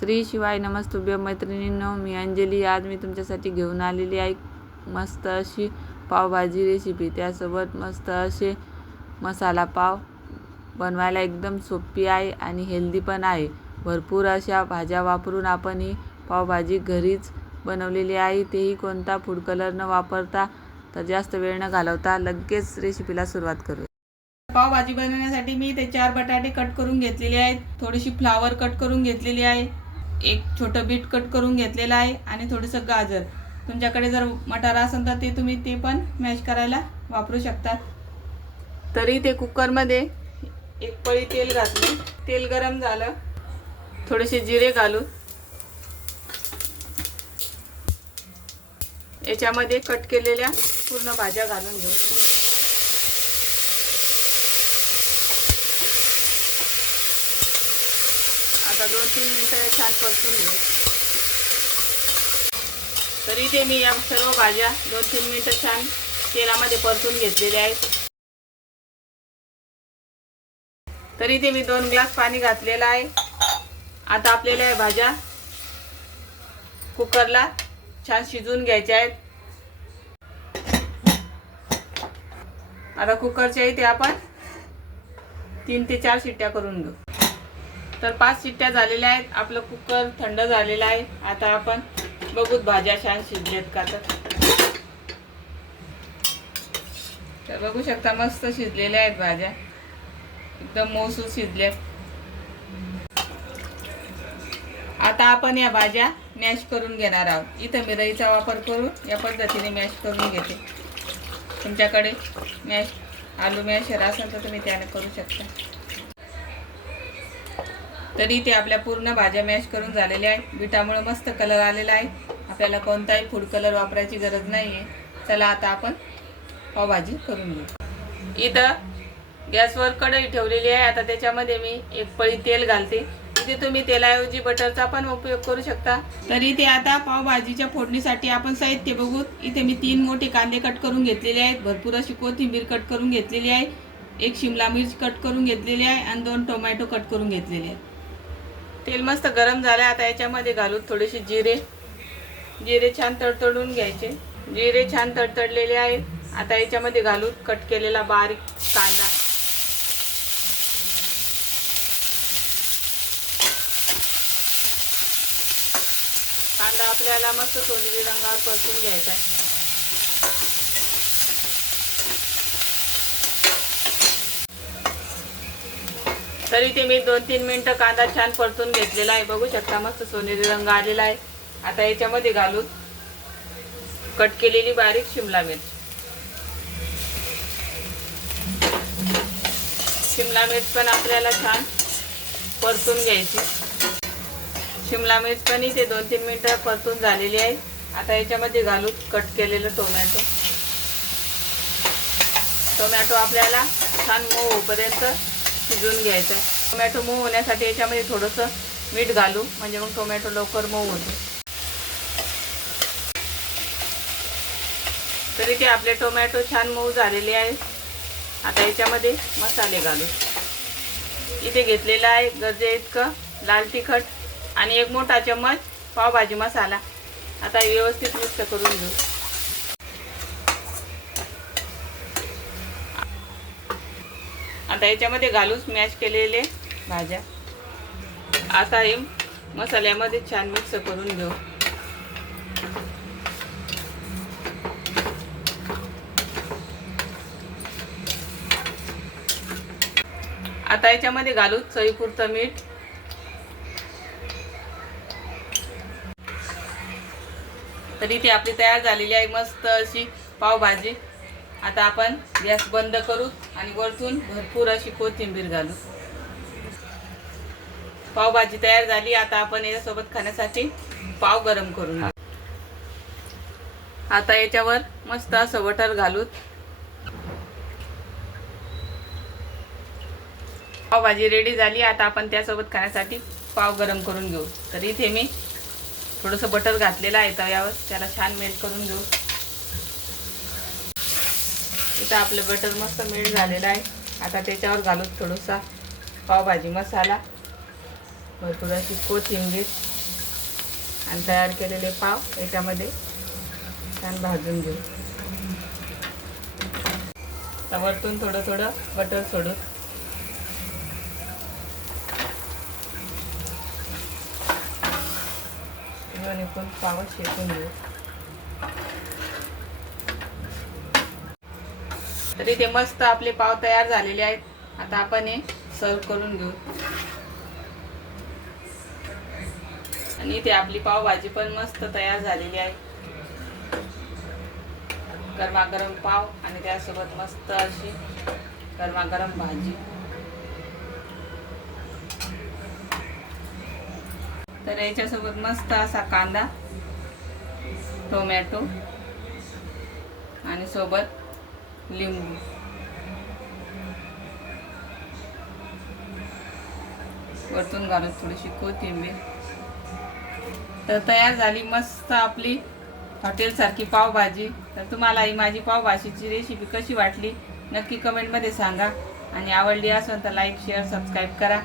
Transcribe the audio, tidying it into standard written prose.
श्री शिवाय नमस्तुभ्यं मैत्रिणींनो, मी अंजली. आज मी तुमच्यासाठी घेऊन आलेली आहे मस्त अशी पावभाजी रेसिपी. त्यासोबत मस्त असे मसाला पाव बनवायला एकदम सोपी आहे आणि हेल्दी पण आहे. भरपूर अशा भाज्या वापरून आपण ही पावभाजी घरीच बनवलेली आहे, तेही कोणता फूड कलर न वापरता. तर जास्त वेळ न घालवता लगेच रेसिपीला सुरुवात करूया. पावभाजी बनवण्यासाठी मी ते 4 बटाटे कट करून घेतलेले आहेत, थोडीशी फ्लावर कट करून घेतलेली आहे, एक छोटं बीट कट करून घेतलेलं आहे आणि थोडंसं गाजर. तुमच्याकडे जर मटारा असेल तर ते तुम्ही ते पण मॅश करायला वापरू शकता. तरी ते कुकरमध्ये एक पळी तेल घातले. तेल गरम झालं, थोडेसे जिरे घालून याच्यामध्ये कट केलेल्या पूर्ण भाज्या घालून घेऊ. आता 2-3 मिनिटं छान परतून घेऊ. तरी ते मी या सर्व भाज्या 2-3 मिनिटं छान तेलामध्ये परतून घेतलेल्या आहेत. तरी ते मी 2 ग्लास पाणी घातलेलं आहे. आता आपल्याला या भाज्या कुकरला छान शिजवून घ्यायच्या आहेत. आता कुकरच्या इथे आपण 3 ते 4 शिट्ट्या करून घेऊ. तर 5 शिट्ट्या झालेल्या आहेत. आपलं कुकर थंड झालेलं आहे. आता आपण बघूत भाज्या छान शिजलेत का. तर बघू शकता मस्त शिजलेल्या आहेत भाज्या, एकदम मऊसूत शिजल्यात. आता आपण या भाज्या मॅश करून घेणार आहोत. इथं मी रईचा वापर करून या पद्धतीने मॅश करून घेते. तुमच्याकडे आलू मॅशर असेल तर तुम्ही त्याने करू शकता. तरी ते आपल्या पूर्ण भाज्या मॅश करून झालेल्या आहेत. बीटामुळे मस्त कलर आलेला आहे. आपल्याला कोणताही फूड कलर वापरायची गरज नाही आहे. चला आता आपण पावभाजी करून घेऊ. इथं गॅसवर कढई ठेवलेली आहे. आता त्याच्यामध्ये मी एक पळी तेल घालते. इथे तुम्ही तेलाऐवजी बटरचा पण उपयोग करू शकता. तरी ते आता पावभाजीच्या फोडणीसाठी आपण साहित्य बघू. इथे मी 3 मोठे कांदे कट करून घेतलेले आहेत, भरपूर अशी कोथिंबीर कट करून घेतलेली आहे, एक शिमला मिर्च कट करून घेतलेली आहे आणि 2 टोमॅटो कट करून घेतलेले आहेत. तेल मस्त गरम झालं. आता याच्यामध्ये घालू थोडेसे जिरे छान तडतडून घ्यायचे. जिरे छान तडतडलेले आहेत. आता याच्यामध्ये घालू कट केलेला बारीक कांदा. कांदा आपल्याला मस्त सोनेरी रंगावर परतून घ्यायचा आहे. तरी ते मी 2-3 मिनिटं कांदा छान परतून घेतलेला आहे. बघू शकता मस्त सोनेरी रंग आलेला आहे. आता याच्यामध्ये घालून कट केलेली बारीक शिमला मिर्च. शिमला मिर्च पण आपल्याला छान परतून घ्यायची. शिमला मिर्च पण इथे 2-3 मिनिटं परतून झालेली आहे. आता याच्यामध्ये घालून कट केलेलं टोमॅटो आपल्याला छान मऊ होईपर्यंत शिजवून घ्यायचं. टोमॅटो मऊ होण्यासाठी याच्यामध्ये थोडंसं मीठ घालू, म्हणजे मग टोमॅटो लवकर मऊ होतो. तरी ते आपले टोमॅटो छान मऊ झालेले आहे. आता याच्यामध्ये मसाले घालू. इथे घेतलेला आहे गरजे इतकं लाल तिखट आणि 1 मोठा चम्मच पावभाजी मसाला. आता व्यवस्थित मिक्स करून घेऊ. आता याच्यामध्ये घालून मॅश केलेले भाज्या आता हे मसाल्यामध्ये छान मिक्स करून घेऊ. आता याच्यामध्ये घालू चवीपुरतं मीठ. तरी ती आपली तयार झालेली आहे मस्त अशी पावभाजी. आता आपण गॅस बंद करू आणि वरतून भरपूर अशी कोथिंबीर घालू. पावभाजी तयार झाली. आता आपण याच्यासोबत खाण्यासाठी पाव गरम करून घेऊ. आता याच्यावर मस्त असं बटर घालू. पावभाजी रेडी झाली. आता आपण त्यासोबत खाण्यासाठी पाव गरम करून घेऊ. तर इथे मी थोडंसं बटर घातलेलं आहे तव्यावर, त्याला छान मेल्ट करून घेऊ. इथं आपलं बटर मस्त मेल्ट झालेलं आहे. आता त्याच्यावर घालू थोडासा पावभाजी मसाला भरपूर अशी कोथिंबीर आणि तयार केलेले पाव याच्यामध्ये छान भाजून घेऊ. आता वरतून थोडं थोडं बटर सोडू. पण पाव शेकून घेऊ. तरी ते मस्त आपले पाव तयार झालेले आहेत. आता आपण हे सर्व करून घेऊ. आणि इथे आपली पावभाजी पण मस्त तयार झालेली आहे. गरमागरम पाव आणि त्यासोबत मस्त अशी गरमागरम भाजी. तर याच्यासोबत मस्त असा कांदा, टोमॅटो आणि सोबत लिंबू. वरतून घालून थोडीशी कोथिंबीर. तर तयार झाली मस्त आपली हॉटेलसारखी पावभाजी. तर तुम्हाला ही माझी पावभाजीची रेसिपी कशी वाटली नक्की कमेंटमध्ये सांगा. आणि आवडली असेल तर लाईक, शेअर, सबस्क्राईब करा.